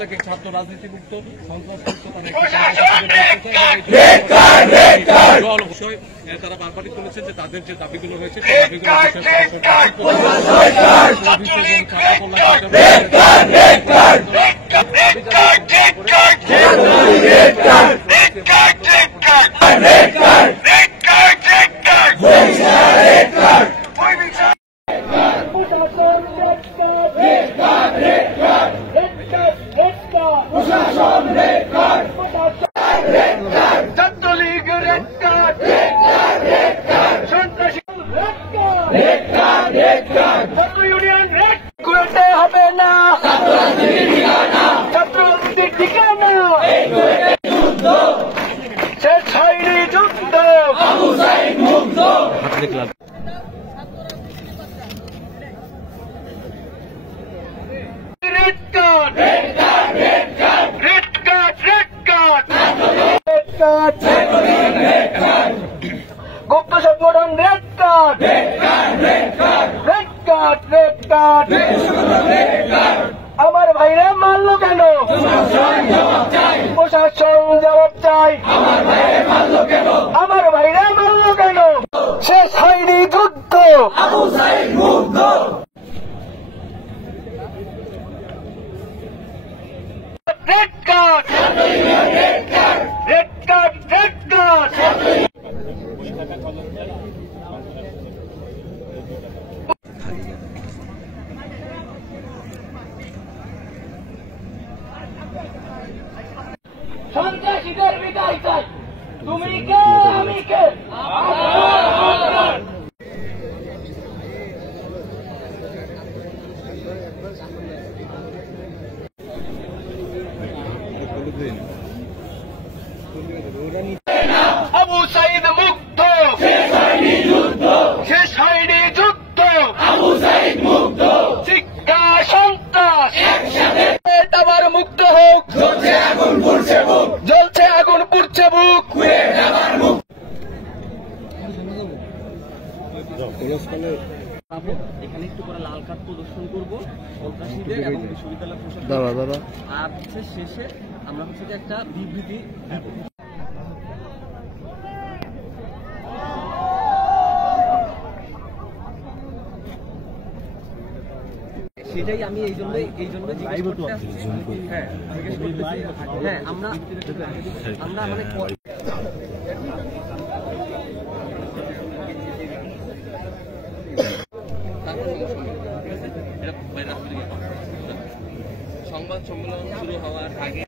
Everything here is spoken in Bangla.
বাংলাদেশটাকে ছাত্র রাজনীতি মুক্ত সন্ত্রাসমুক্ত তারা বারবারই বলেছেন যে তাদের যে দাবিগুলো রয়েছে সেই ছাত্রলীগ রেড কার্ড সন্ত্রাসী ছাত্র ইউনিয়ন রেড করতে হবে না ছাত্রদের ঠিকানা শেষ হয়নি যুদ্ধ রেড কার্ড গুপ্ত সংগঠন রেড কার্ড আমার ভাইরা মারলো কেন প্রশাসন জবাব চাই আমার ভাইরা মারলো কেন শেষ হয়নি যুদ্ধ রেড কার্ড সন্ত্রাসীদের বিদায় চাই তুমি কে আমি কে আবু সাইদ মুক্ত শেষ হয়নি যুদ্ধ আবু সাইদ মুক্ত শিক্ষা সন্ত্রাস আবার মুক্ত হোক জ্বলছে আগুন পুড়ছে বুক এখানে একটু করে লাল কার্ড প্রদর্শন করবো সন্ত্রাসীদের এবং বিশ্ববিদ্যালয় প্রশাসন আর হচ্ছে শেষে আমরা হচ্ছে যে একটা বিবৃতি দেব। সেটাই আমি এই জন্য জিজ্ঞেস করতে আসছি। হ্যাঁ আমরা মানে সংবাদ সম্মেলন শুরু হওয়ার আগে